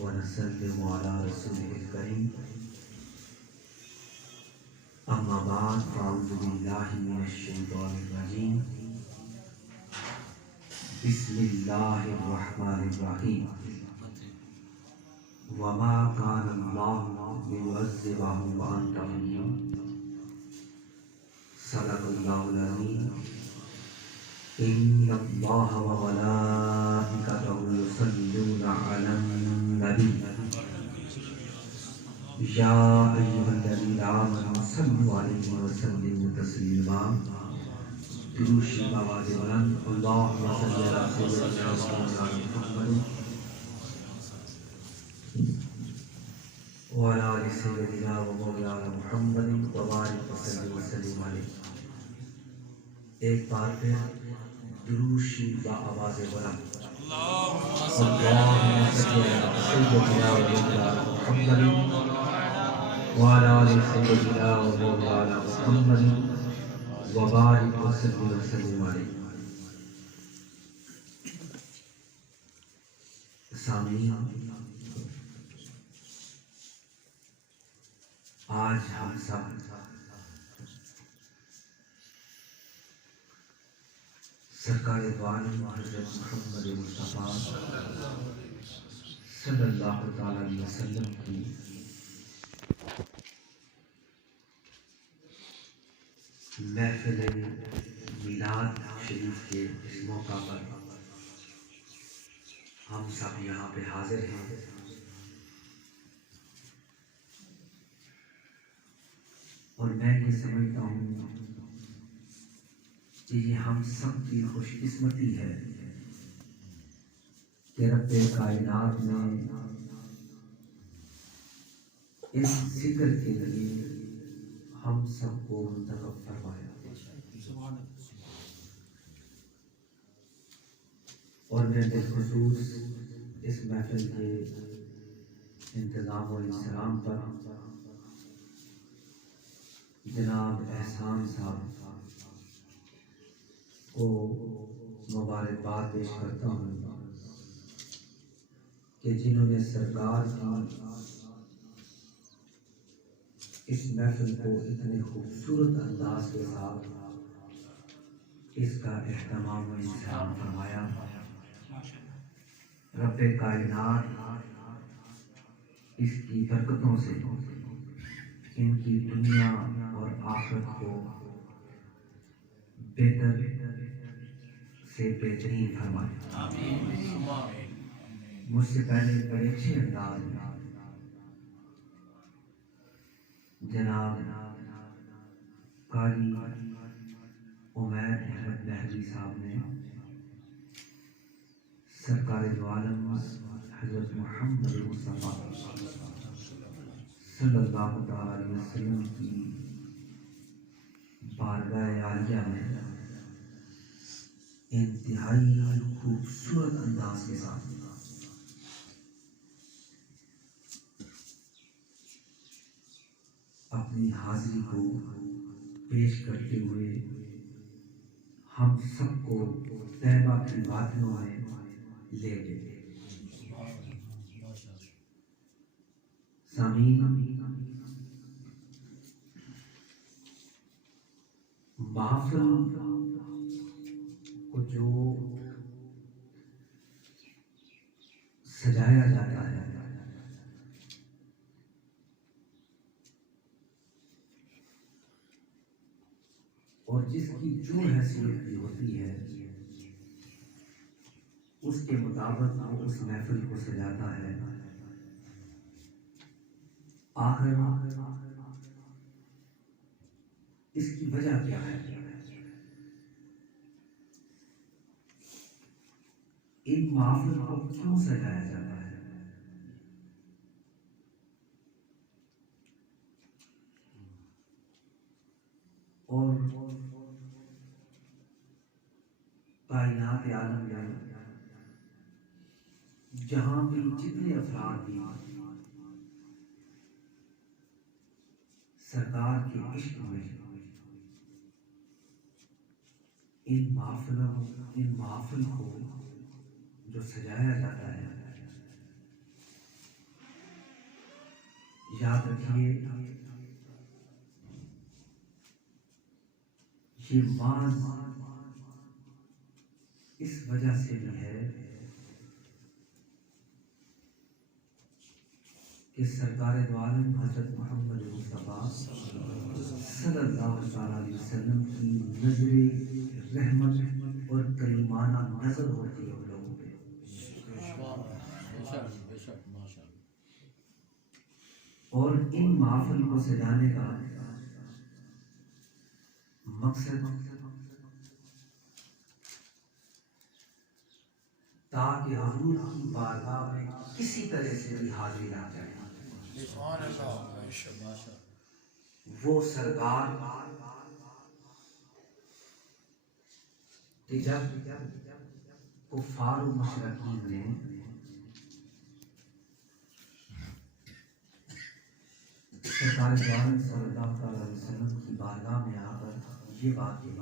ونسلم على رسوله الكريم أما بعد فأعوذ بالله من الشيطان الرجيم بسم الله الرحمن الرحيم وما كان الله ليعذبهم وأنت فيهم صدق الله العظيم إن الله وملائكته يصلون على النبي يا أيها الذين آمنوا صلوا عليه وسلموا تسليما دروشی آواز بلند اللهم صل على سيدنا محمد وعلى آل سيدنا ومولانا محمد وبارك وسلم عليه. ایک بار پھر دروشی با آواز بلند اللهم صل على سيدنا ومولانا محمد وعلى آل سيدنا ومولانا محمد وبارك وسلم علیہ. سامعین، آج ہم سب سرکار دو عالم حضرت محمد مصطفیٰ صلی اللہ تعالی علیہ وسلم کی محفل میلاد شریف کے اس موقع پر ہم سب یہاں پہ حاضر ہیں. اور میں یہ سمجھتا ہوں کہ یہ ہم سب کی خوش قسمتی ہے کہ رب کائنات نے اس ذکر کے لیے ہم سب کو منتخب فرمایا. اور میں بالخصوص اس محفل کے انتظام و انصرام پر جناب احسان صاحب کو مبارکباد پیش کرتا ہوں کہ جنہوں نے سرکار کی اس محفل کو اتنے خوبصورت انداز کے ساتھ اس کا اہتمام و انتظام فرمایا. رب کائنات اس کی برکتوں سے ان کی دنیا اور آخرت کو بہتر سے بہترین فرمائے. مجھ سے پہلے بڑے اچھے انداز میں جناب قاری عمیر احمد نہوی صاحب نے سرکار دو عالم حضرت محمد مصطفیٰ صلی اللہ علیہ وسلم کی بارگاہ عالیہ میں انتہائی خوبصورت انداز کے ساتھ اپنی حاضری کو پیش کرتے ہوئے ہم سب کو طیبہ کی وادیوں میں لے گئے. سامعین، محفل کو جو سجایا جاتا ہے اور جس کی جو حیثیت بھی ہوتی ہے اس کے مطابق وہ اس محفل کو سجاتا ہے. آخر اس کی وجہ کیا ہے؟ ایک محفل کو کیوں سجایا جاتا ہے؟ اور کائنات عالم میں جہاں بھی جتنے افراد بھی سرکار کے عشق میں ان محفل کو جو سجایا جاتا ہے، یاد رکھیے یہ واز اس وجہ سے بھی ہے کہ سرکار دو عالم حضرت محمد مصطفیٰ صلی اللہ علیہ وسلم کی نظر رحمت اور کریمانہ نظر ہوتی ہے ان لوگوں پہ، اور ان محافل کو سجانے کا مقصد تاکہ حضور کی بارگاہ میں کسی طرح سے بھی حاضری آ جائے۔ وہ سرکار کہ جب کفار و مشرکین نے سرکار دو عالم صلی اللہ علیہ وسلم کی بارگاہ میں آ کر یہ بات کہی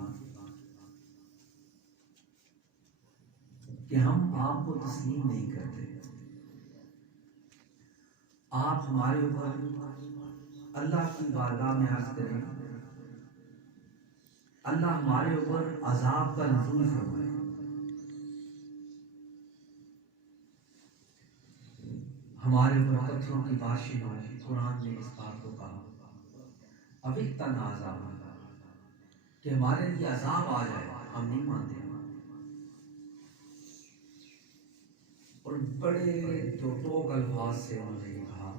کہ ہم آپ کو تسلیم نہیں کرتے، آپ ہمارے اوپر اللہ کی بارگاہ میں عرض کریں، اللہ ہمارے اوپر عذاب کا نزول فرمائے۔ ہمارے اوپر پتھروں کی بارشیں ہو، قرآن نے اس بات کو کہا اوِکْتَنْ عَذَابًا، کہ ہمارے لیے عذاب آ جائے، ہم نہیں مانتے۔ اور بڑے ٹوک الفاظ سے انہوں نے کہا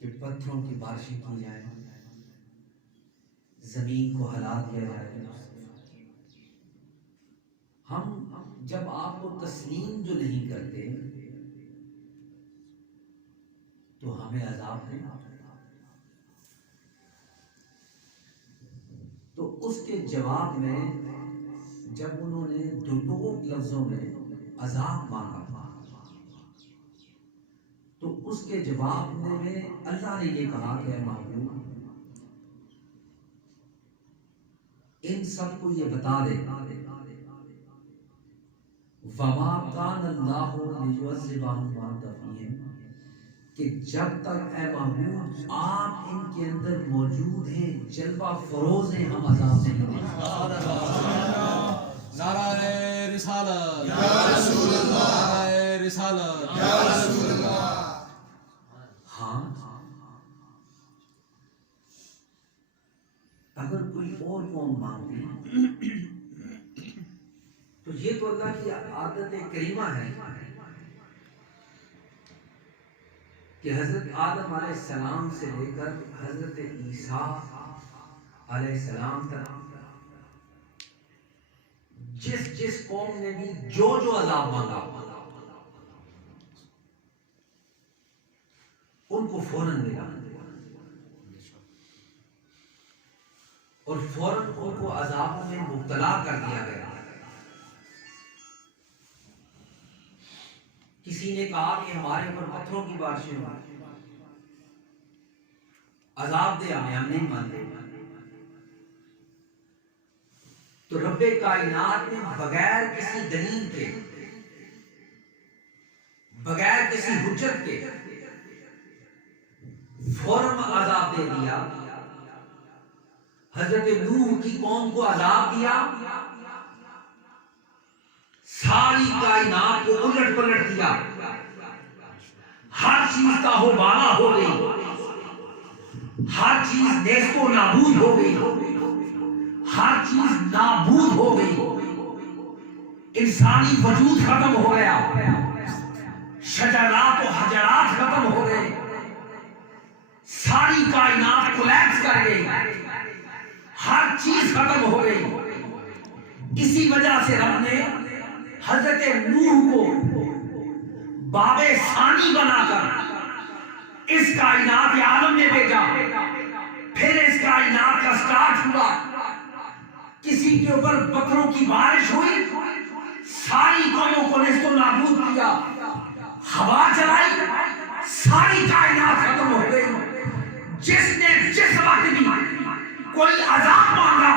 کہ پتھروں کی بارشیں کی جائیں، زمین کو ہلا دیا جائے۔ ہم جب آپ کو تسلیم جو نہیں کرتے تو ہمیں عذاب نہیں آتا۔ تو اس کے جواب میں جب انہوں نے دو لفظوں میں عذاب مانگا تو اس کے جواب میں اللہ نے یہ کہا کہ اے محبوب ان سب کو یہ بتا دے وَمَا كَانَ اللَّهُ لِيُعَذِّبَهُمْ وَأَنْتَ فِيهِمْ، کہ جب تک اے محبوب آپ ان کے اندر موجود ہیں، جلوہ فروز ہیں، ہم عذاب نہیں دیں۔ نعرہ رسالت یا رسول اللہ، نعرہ رسالت یا رسول اللہ۔ ہاں اگر کوئی اور قوم مانگتی تو یہ تو اللہ کی عادت کریمہ ہے کہ حضرت آدم علیہ السلام سے لے کر حضرت عیسیٰ علیہ السلام تک جس قوم نے بھی جو عذاب مانگا ان کو فوراً ملا اور فوراً ان کو عذاب میں مبتلا کر دیا گیا۔ کسی نے کہا کہ ہمارے اوپر پتھروں کی بارشیں ہو، عذاب دے ہمیں، ہم نہیں مانتے۔ تو رب کائنات نے بغیر کسی دلیل کے، بغیر کسی حجت کے فوراً عذاب دے دیا۔ حضرت نوح کی قوم کو عذاب دیا، ساری کائنات کو الٹ پلٹ دیا، ہر چیز کا ہو بالا ہو گئی، ہر چیز نیست و نابود ہو گئی، ہر چیز نابود ہو گئی، انسانی وجود ختم ہو گیا، شجرات و حجرات ختم ہو گئے، ساری کائنات کولیپس کر گئی، ہر چیز ختم ہو گئی۔ اسی وجہ سے رب نے حضرت نوح کو باب ثانی بنا کر اس کائنات عالم میں بھیجا۔ پھر اس کائنات کا سٹارٹ ہوا، کسی کے اوپر پتھروں کی بارش ہوئی، ساری قوموں کو نیست و نابود کیا، ہوا چلائی، ساری کائنات ختم ہو گئی۔ جس نے جس وقت بھی کوئی عذاب مانگا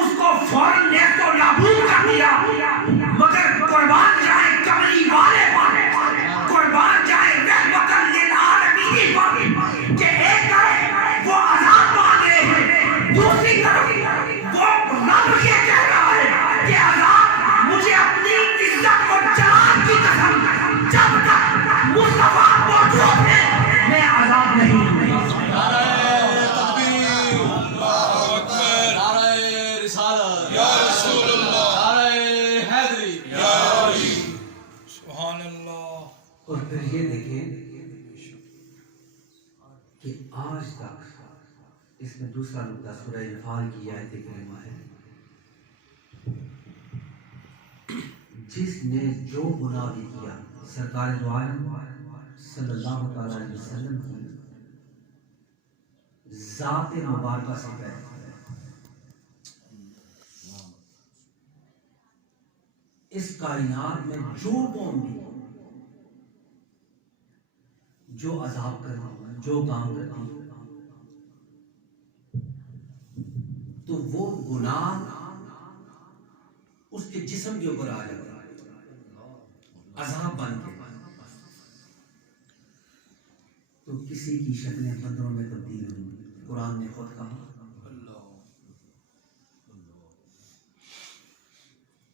اس کو فوراً نیست و نابود کر دیا، مگر قربان جائے کملی والے پر، قربان جائے رحمت للعالمین پر، کہ ایک طرف وہ عذاب پا رہے ہیں، دوسری طرف وہ رب یہ کہہ رہا ہے کہ عذاب مجھے اپنی عزت و جلال کی قسم جب تک مصطفیٰ موجود ہے میں عذاب نہیں ہوں۔ نعرہ تکبیر، اللہ اکبر، نعرہ رسالت، یا رسول اللہ، نعرہ حیدری، یا علی، سبحان اللہ۔ اور پھر یہ دیکھیں کہ آج تک اس میں دوسرا نقطہ سورہ انفال کی آیت کریمہ ہے، جس نے جو گناہ بھی کیا سرکار دو عالم صلی اللہ تعالی علیہ وسلم کی ذات مبارکہ سے پہلے اس کائنات میں جو قوم بھی جو عذاب کرتی جو کام کرتی تو وہ گناہ اس کے جسم کے اوپر آ جاتا ہے عذاب بن کے، تو کسی کی شکلیں بندروں میں تبدیل ہوئی۔ قرآن نے خود کہا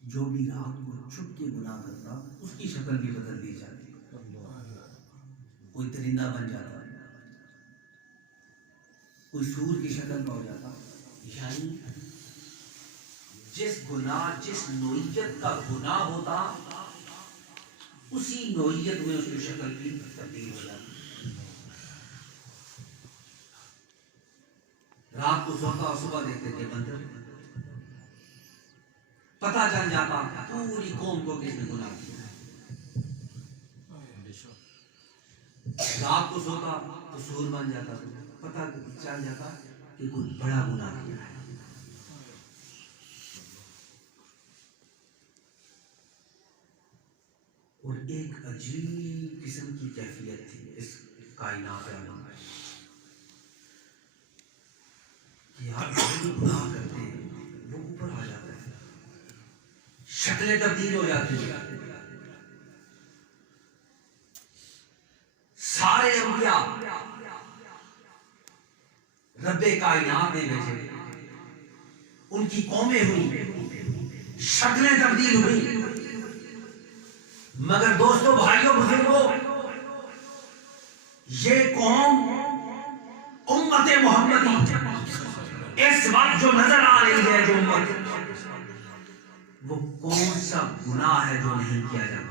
جو بھی رات کو چھپ کے گناہ کرتا اس کی شکل بھی بدل دی جاتی، کوئی درندہ بن جاتا ہے، کوئی سور کی شکل میں ہو جاتا۔ یعنی جس گناہ جس نوعیت کا گناہ ہوتا اسی نوعیت میں اس کی شکل بھی تبدیل ہو جاتی۔ رات کو سوتا اور صبح دیکھتے تھے بندر، پتہ چل جاتا پوری قوم کو کس نے گناہ کیا۔ رات کو سوتا تو سور بن جاتا، پتہ چل جاتا کہ کوئی بڑا گناہ کیا ہے۔ اور ایک عجیب قسم کی کیفیت تھی اس کائنات عالم میں کہ آپ جو گناہ کرتے ہیں وہ اوپر آ جاتا ہے، شکلیں تبدیل ہو جاتی ہیں۔ سارے انبیاء رب کائنات نے بھیجے، ان کی قومیں ہوئی، شکلیں تبدیل ہوئی، مگر دوستو بھائیوں بزرگوں یہ قوم امت محمدی اس وقت جو نظر آ رہی ہے، جو امت، وہ کون سا گناہ ہے جو نہیں کیا جاتا؟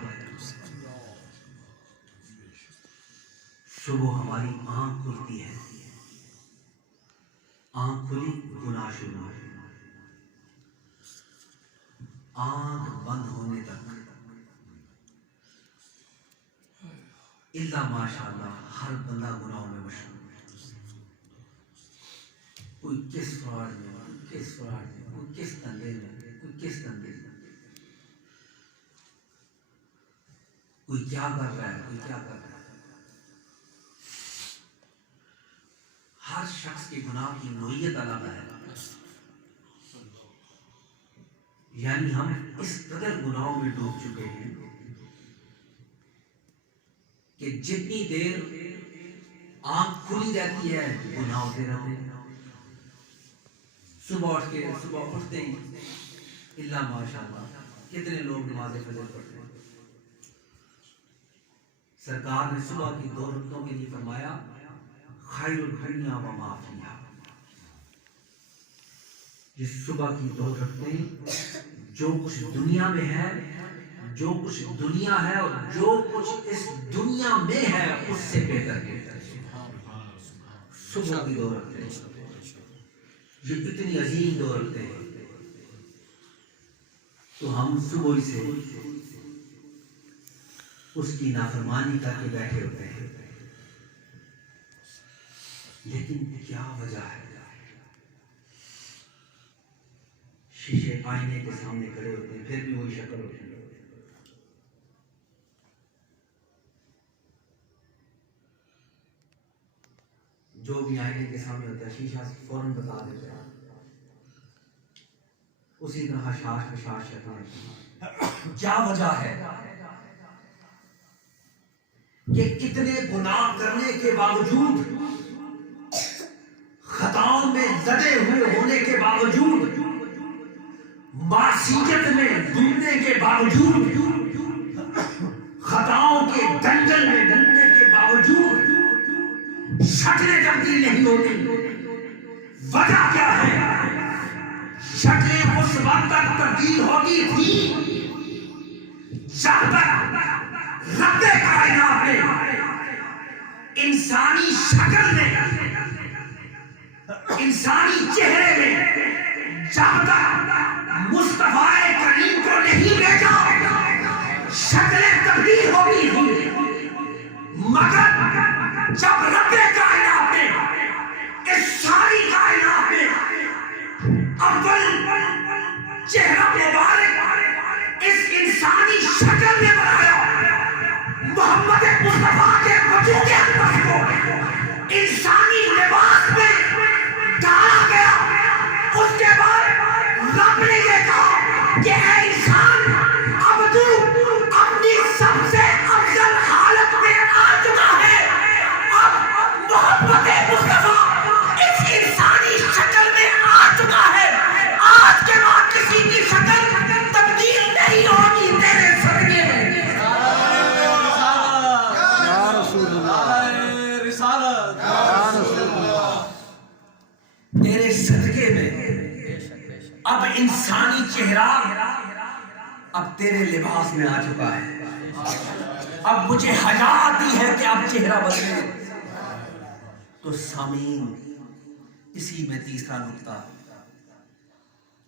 صبح ہماری آنکھ کھلتی ہے، آنکھ کھلی گناہ شروع، آنکھ بند ہونے تک اللہ ماشاءاللہ ہر بندہ گناہوں میں مشغول ہے، کوئی کس فراڈ میں، کوئی کس فراڈ میں، کوئی کس دنگے میں، کوئی کس دنگے میں، کوئی کیا کر رہا ہے، کوئی کیا کر رہا ہے۔ ہر شخص کے گناہ کی نوعیت الگ ہے، یعنی ہم اس قدر گناہوں میں ڈوب چکے ہیں کہ جتنی دیر آنکھ کھلی رہتی ہے گناہ ہوتے رہتے ہیں۔ صبح اٹھتے ہی اللہ ماشاءاللہ کتنے لوگ نماز فجر پڑھتے ہیں۔ سرکار نے صبح کی 2 رکعتوں کے لیے فرمایا خیر الدنیا و ما فیہا، جس صبح کی 2 رکعتیں جو کچھ دنیا میں ہے، جو کچھ دنیا ہے اور جو کچھ اس دنیا میں ہے اس سے بہتر ہے۔ صبح کی 2 رکعتیں یہ اتنی عظیم 2 رکعتیں ہیں، تو ہم صبح سے اس کی نافرمانی کر کے بیٹھے ہوتے ہیں، لیکن کیا وجہ ہے؟ شیشے آئینے کے سامنے کھڑے ہوتے ہیں پھر بھی وہی شکل ہوتی ہے۔ جو بھی آئینے کے سامنے ہوتا ہے شیشہ فوراً بتا دیتا ہے، اسی طرح شاش شکل ہوتی ہے۔ کیا وجہ ہے کہ اتنے گناہ کرنے کے باوجود، خطاؤں میں لدے ہوئے ہونے کے باوجود، معصیت میں ڈوبنے کے باوجود، خطاؤں کے دنگل میں ڈوبنے کے باوجود شکلیں تبدیل نہیں ہوتی؟ وجہ کیا ہے؟ شکلیں اس وقت تک تبدیل ہوتی تھی جب تک رب کائنات نے انسانی شکل میں، انسانی چہرے میں جب تک مصطفیٰ کریم کو نہیں بھیجا شکلیں تبدیل ہوتی تھی، مگر جب رب کائنات نے اس ساری کائنات میں اول چہرہ مبارک اس انسانی شکل میں بنایا، محمد مصطفیٰ کے وجود اکبر کو انسانی لباس میں ڈالا گیا، اس کے بعد رب نے یہ کہا کہ اے انسان، اب تو اپنی سب سے افضل حالت میں آ چکا ہے، اب محمد مصطفیٰ اس انسانی شکل میں آ چکا ہے، آج کے بعد کسی کی شکل تبدیل نہیں ہوگی تیرے صدقے میں۔ تیرے صدقے میں اب انسانی چہرہ اب تیرے لباس میں آ چکا ہے، اب مجھے حیا آتی ہے کہ اب چہرہ بدلے۔ تو سامعین، اسی میں تیسرا نکتہ،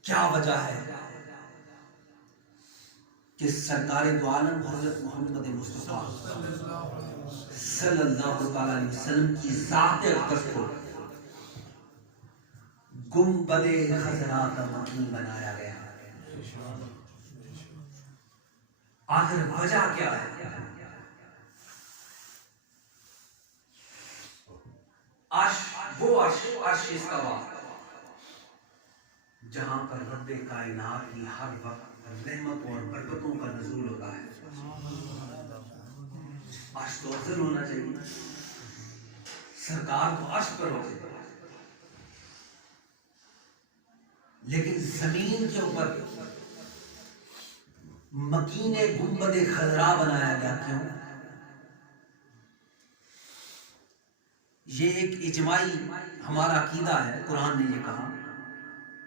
کیا وجہ ہے کہ سرکار دو عالم حضرت محمد مصطفیٰ صلی اللہ علیہ وسلم کی ذات اقدس کو گنبد خضرا کا مقیم بنایا گیا؟ آخر وجہ کیا ہے؟ وہ عرش استوا جہاں پر رب کائنات کی ہر وقت رحمتوں اور برکتوں کا نزول ہوتا ہے۔ عرش تو افضل ہونا چاہیے، سرکار تو عرش پر ہوتے، لیکن زمین کے اوپر مکین گنبد خضرا بنایا گیا، کیوں؟ یہ ایک اجماعی ہمارا عقیدہ ہے، قرآن نے یہ کہا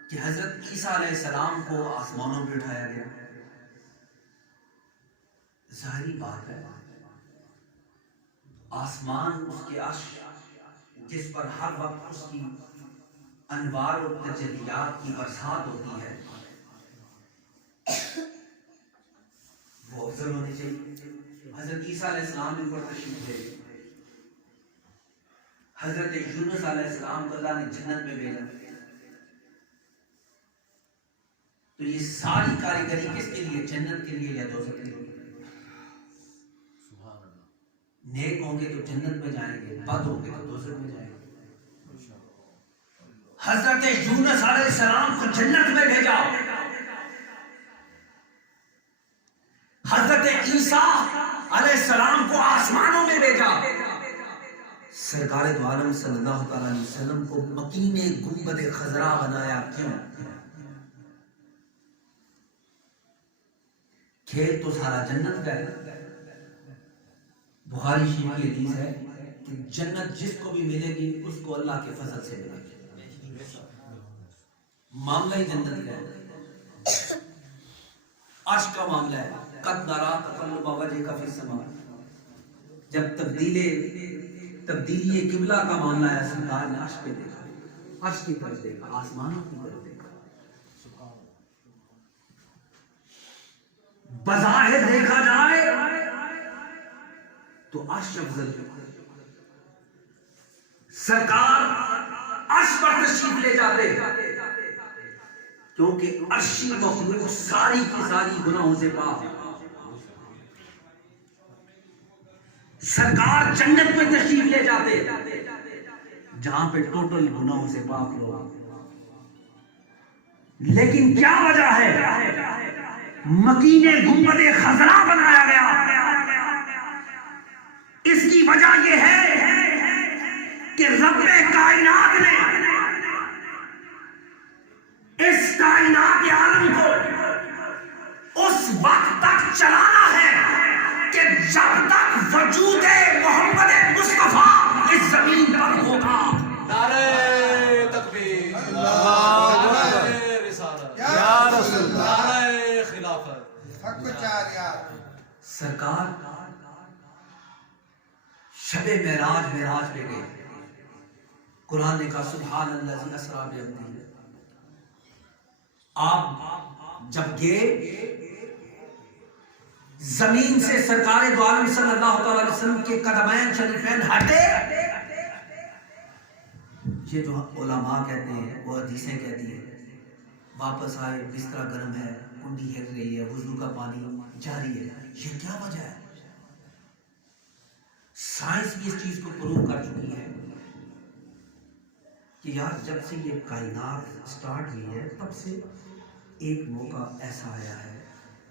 کہ حضرت عیسیٰ علیہ السلام کو آسمانوں پہ اٹھایا گیا۔ ظاہری بات ہے، آسمان اس کے عرش جس پر ہر وقت اس کی انوار و تجلیات کی برسات ہوتی ہے، وہ افضل ہونے چاہیے۔ حضرت عیسیٰ علیہ السلام نے اوپر تشریف لے، حضرت یونس علیہ السلام کو اللہ نے جنت میں بھیجا، تو یہ ساری کاریگری کس کے لیے؟ جنت کے لیے یا دوزخ کے لیے؟ نیک ہوں گے تو جنت میں جائیں گے، بد ہوں گے تو دوزخ میں جائیں گے۔ حضرت یونس علیہ السلام کو جنت میں بھیجا، حضرت عیسیٰ علیہ السلام کو آسمانوں میں بھیجا، سرکار دو عالم صلی اللہ علیہ وسلم کو مکین گنبد خضرا بنایا، کیوں؟ کھیت تو سارا جنت کا ہے۔ بخاری شریف کی حدیث ہے کہ جنت جس کو بھی ملے گی اس کو اللہ کے فضل سے ملے گی، معاملہ ہی جنت کا ہے۔ عرش کا معاملہ ہے، قد نرا تقلب وجهك فی السماء، جب تبدیلی قبلہ کا معاملہ ہے، سرکار نے عرش پہ دیکھا، عرش کی طرف دیکھا، آسمانوں کی طرف دیکھا۔ بظاہر دیکھا جائے تو عرش افضل ہے، سرکار عرش پر تشریف لے جاتے کیونکہ عرشی مخلوق ساری کی ساری گناہوں سے پاک۔ سرکار جنت میں تشریف لے جاتے جہاں پہ ٹوٹل گناہوں سے پاک لوگ، لیکن کیا وجہ ہے مکین گنبد خضرا بنایا گیا. اس کی وجہ یہ ہے کہ رب کائنات نے اس کائنات عالم کو اس وقت تک چلانا ہے کہ جب تک وجود محمد مصطفیٰ اس زمین پر ہوگا. نعرہ تکبیر، نعرہ رسالت، نعرہ خلافت. سرکار شب معراج پہ گئے. قرآن نے کہا سبحان الذی اسریٰ بعبدہ. آپ جب گئے زمین سے سرکار دو عالم صلی اللہ تعالی وسلم کے قدمین شریفین ہٹے. یہ جو علماء کہتے ہیں وہ حدیثیں کہتی ہیں واپس آئے بستر گرم ہے, کنڈی ہل رہی ہے, وضو کا پانی جاری ہے. یہ کیا وجہ ہے؟ سائنس بھی اس چیز کو پروو کر چکی ہے کہ یار جب سے یہ کائنات سٹارٹ ہوئی ہے تب سے ایک موقع ایسا آیا ہے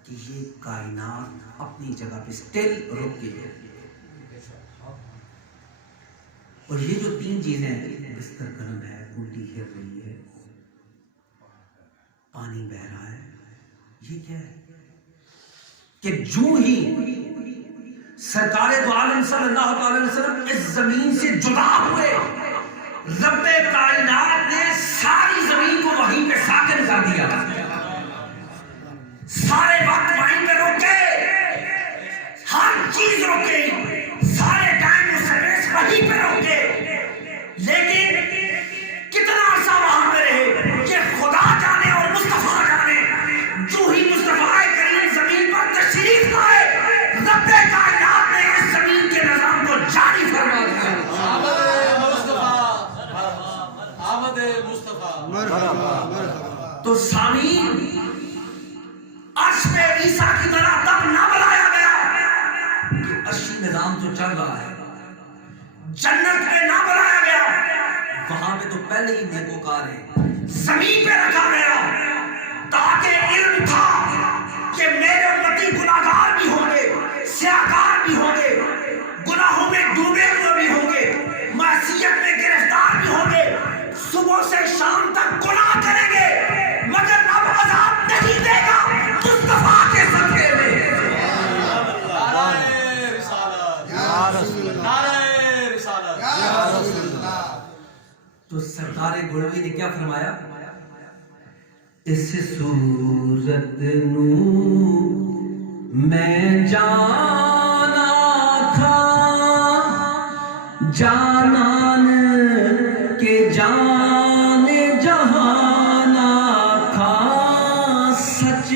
کہ یہ کائنات اپنی جگہ پہ سٹل رک گئی ہے. اور یہ جو تین چیزیں ہیں, بستر گرم ہے, کنڈی ہل رہی ہے, پانی بہ رہا ہے, یہ کیا ہے کہ جو ہی سرکار دو عالم صلی اللہ علیہ وسلم اس زمین سے جدا ہوئے, رب کائنات نے ساری زمین کو وہیں پہ ساکن کر دیا. سارے وقت وہیں پہ روکے, ہر چیز روکے, سارے ٹائم اسپیس وہیں پہ روکے. لیکن کتنا عرصہ وہاں پہ رہے یہ خدا جانے اور مصطفیٰ جانے. جو ہی مصطفیٰ کریم زمین پر تشریف لائے, رب کائنات نے اس زمین کے نظام کو جاری فرما دیا. آمد مصطفیٰ. تو سامعین, عرش پہ عیسیٰ کی طرح تب نہ بلایا گیا کہ عرشی نظام تو چل رہا ہے. جنت پہ نہ بلایا گیا, وہاں پہ تو پہلے ہی نیکوکار ہیں. زمین پہ رکھا گیا تاکہ علم تھا کہ میرے امتی گناہگار بھی ہوں گے, سیاہکار بھی ہوں گے, گناہوں میں ڈوبے ہوئے بھی ہوں گے, معصیت میں گرفتار بھی ہوں گے, صبح سے شام تک گناہ کریں گے, مگر اب عذاب نہیں دے گا مصطفیٰ کے صدقے میں. نعرہ رسالت، نعرہ رسالت. تو سرکار گولوی نے کیا فرمایا؟ اس صورت نو میں جانا تھا, جانان کے جان جہانا تھا. سچ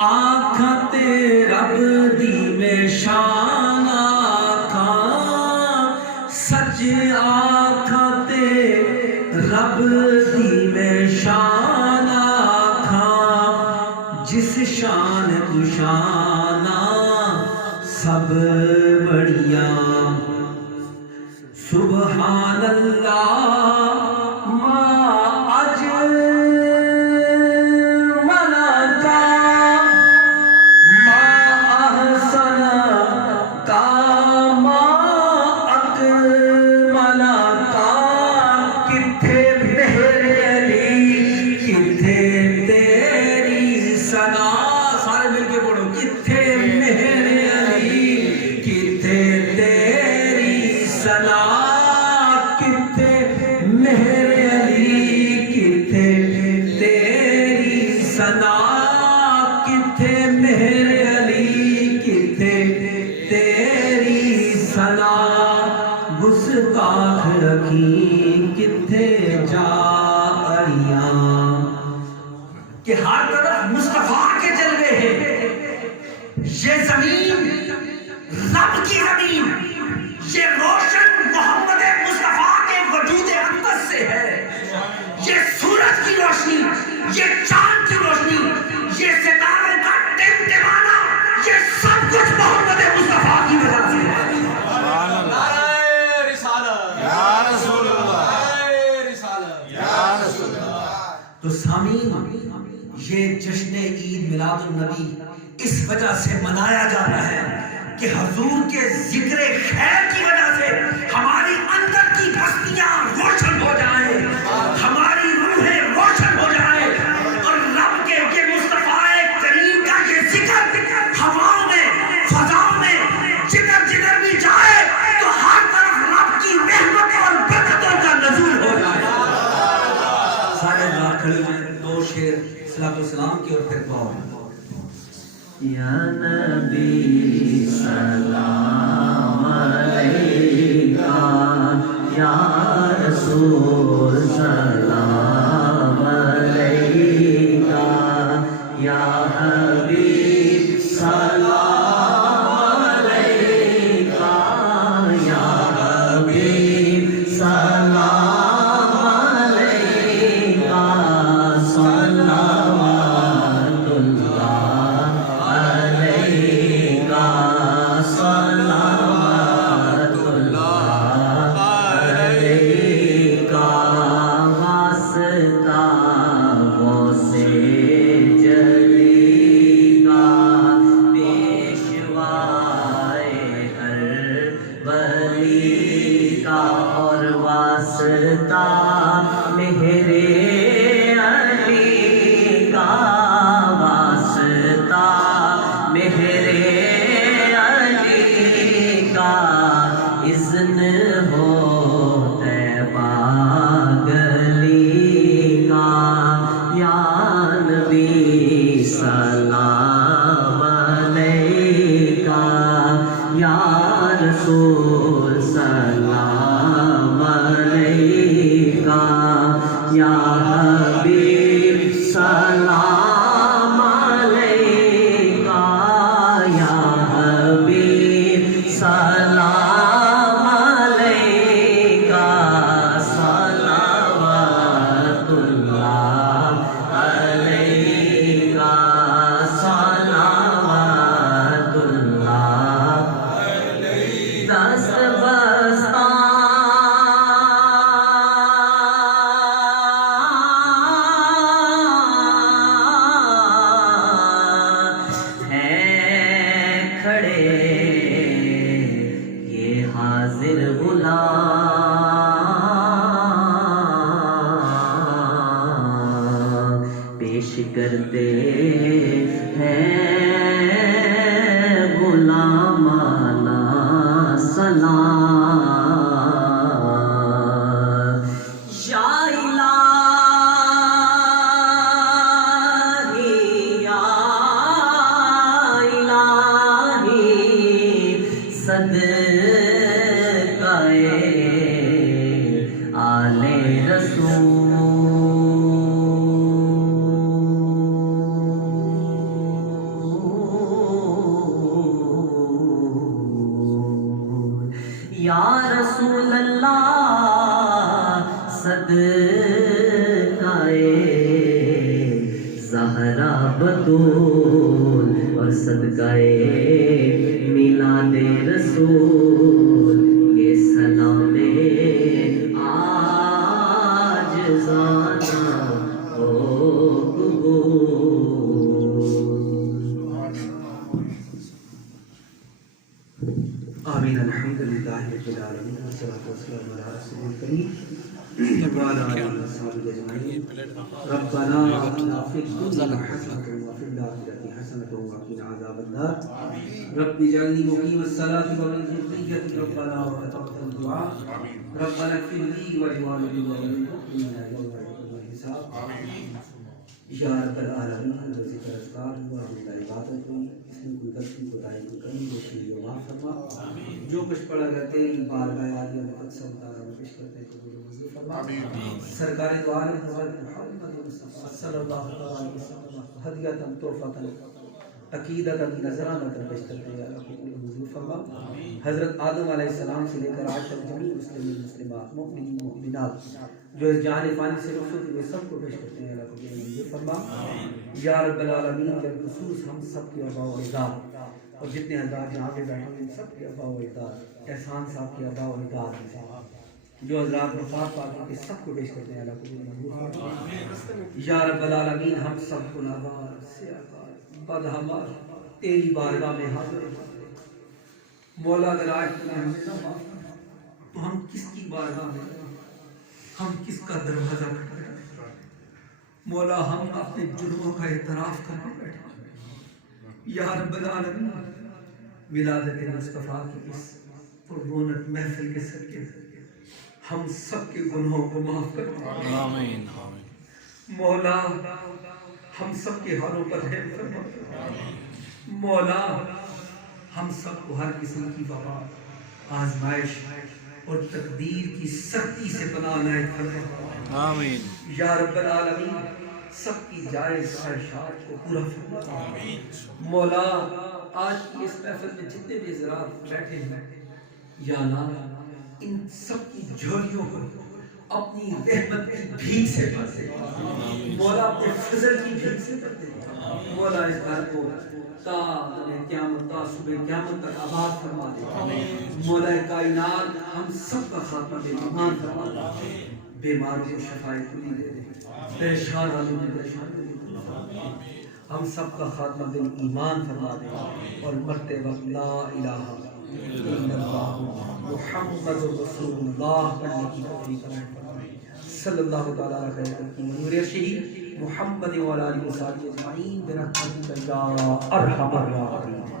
آکھتے رب دی میں شانا تھا, سچ آکھتے رب دی میں شانا تھا. جس شان تو شانا سب بڑھیا. سبحان اللہ ما اجمل کا, ما احسن کا, ما اکمل کا. کتھے مہر علی, کتھے تیری ثنا. سارے مل کے پڑھو, کتھے مہر علی, کتھے تیری ثنا. کتھے مہر علی, کتھے تیری ثنا. کتھے مہر علی, کتھے تیری ثنا. گستاخ رکھی کتھے جا اڑیاں. کہ ہر طرف مصطفیٰ کے جلوے ہیں. یہ زمین رب کی زمین, یہ روشن محمد مصطفیٰ کے وجود اقدس سے ہے. یہ سورج کی روشنی, یہ چاند کی روشنی, یہ ستاروں کا ٹمٹمانا, یہ سب کچھ محمد مصطفیٰ کی وجہ سے ہے. نعرہ رسالت، یا رسول اللہ، نعرہ رسالت. یا رسول اللہ. تو سامعین, یہ جشن عید میلاد النبی اس وجہ سے منایا جاتا ہے کہ حضور کے ذکر خیر کی وجہ سے ہماری اندر کی بستیاں روشن ہو جائیں، ہماری روحیں روشن ہو جائیں، اور رب کے یہ مصطفیٰ کریم کا یہ ذکر ہواؤں میں فضاؤں میں جدھر بھی جائے تو ہر طرف رب کی رحمت اور برکتوں کا نزول ہو جائے۔ سارے بات کھڑے ہوئے، دو شعر صلاۃ والسلام کی اور پھر دعا۔ یا نبی سلام علیکہ، یا رسول سلام علیکہ، یا حبیب سلام علیکہ، یا حبیب سلام علیکہ، صلوات اللہ علیکہ، صلوات اللہ علیکہ، واسطہ غوث جلی کا، پیشوائے ہر ولی کا، اور واسطہ مہر علی کا، واسطہ مہر علی کا، اذن ہو طیبہ گلی کا، یا نبی سلام علیکہ، یا رسول سلام علیکہ، یا حبیب سلام علیکہ، یا حبیب سلام علیکہ، صلوات اللہ علیکہ، صلوات اللہ دست بستہ ہیں کھڑے یہ حاضر غلام، پیش کرتے ہیں غلامانہ سلام، یا الہی یا الہی، صدقہ آل رسول، یا رسول اللہ صدقہ زہرا بطول، اور صدقہ میلاد رسول، یہ سلام عاجزانہ ہو قبول۔ آمین۔ الحمد للہ رب العالمین، والصلاۃ والسلام علی رسول الکریم وعلی آلہ وصحبہ اجمعین۔ ربنا آتنا فی الدنیا حسنۃ وفی الآخرۃ حسنۃ وقنا عذاب النار۔ رب اجعلنی مقیم الصلاۃ ومن ذریتی ربنا وتقبل دعاء۔ ربنا اغفر لی ولوالدی وللمؤمنین یوم یقوم الحساب۔ یا رب العالمین، جو ذکر اذکار ہوا ہم کا عبادت ہوئی، اس میں کوئی غلطی کوتاہی کوئی کمی بیشی ہو معاف فرما۔ جو کچھ پڑھا کرتے ہیں بارگاہ عالیہ میں اکثر تعالیٰ میں پیش کرتے ہیں قبول و منظور فرما۔ سرکار دو عالم حضرت محمد مصطفیٰ صلی اللہ علیہ وسلم ہدیۃ تحفۃ عقیدۃ نذرانہ پیش کرتے ہیں، اللہ قبول و منظور فرما۔ حضرت آدم علیہ السلام سے لے کر آج تک جميع مسلمین مسلمات مومنین مومنات جو اس جہان فانی سے رخصت ہوئے سب کو پیش کرتے ہیں، اللہ قبول و منظور فرما۔ یا رب العالمین، بالخصوص ہم سب کے آباء و اجداد اور جتنے حضرات یہاں پہ بیٹھے ہیں سب کے آباء و اجداد، احسان صاحب کے آباء و اجداد جو حضرات وفات پاتے ہیں سب کو پیش کرتے ہیں اللہ کو منظور فرما۔ یا رب العالمین ہم سب گناہگار سیاہکار بدحمار تیری بارگاہ میں حاضر ہیں۔ مولا اگر آج تم نے ہمیں نہ معاف کرا تو ہم کس کی بارگاہ میں، ہم کس کا دروازہ کھٹکھٹائیں؟ مولا ہم اپنے جرموں کا اعتراف کرنے بیٹھے۔ یا رب العالمین ولادت مصطفیٰ کی اس پررونق محفل کے صدقے ہم سب کے گناہوں کو معاف کر دے۔ آمین مولا ہم سب کے حالوں پر رحم فرما۔ مولا ہم سب کو ہر قسم کی وبا، آزمائش اور تقدیر کی سختی سے پناہ عنایت فرما۔ آمین یا رب العالمین سب کی جائز خواہشات کو پورا فرما۔ مولا آج کی اس محفل میں جتنے بھی حضرات بیٹھے ہیں یا اللہ ان سب کی جھولیوں کو اپنی رحمت کی بھیک سے بھر دے۔ مولا اپنے فضل کی بھیک سے بھر دے۔ مولا اس گھر کو تا قیامت تا صبح قیامت تک آباد فرما دے۔ مولا کائنات ہم سب کا خاتمہ بے ایمان فرما دے۔ بیماروں کو شفائے کلی دے دے، پریشان حالوں میں پریشان دے۔ ہم سب کا خاتمہ بے ایمان فرما دے اور مرتے وقت لا الہ الا اللہ محمد رسول اللہ پڑھنے کی توفیق عطا فرمائے۔ صلی اللہ تعالی علیہ خیر نور شہید محمد و علی آلہ و صحبہ اجمعین برحمتک یا ارحم الراحمین۔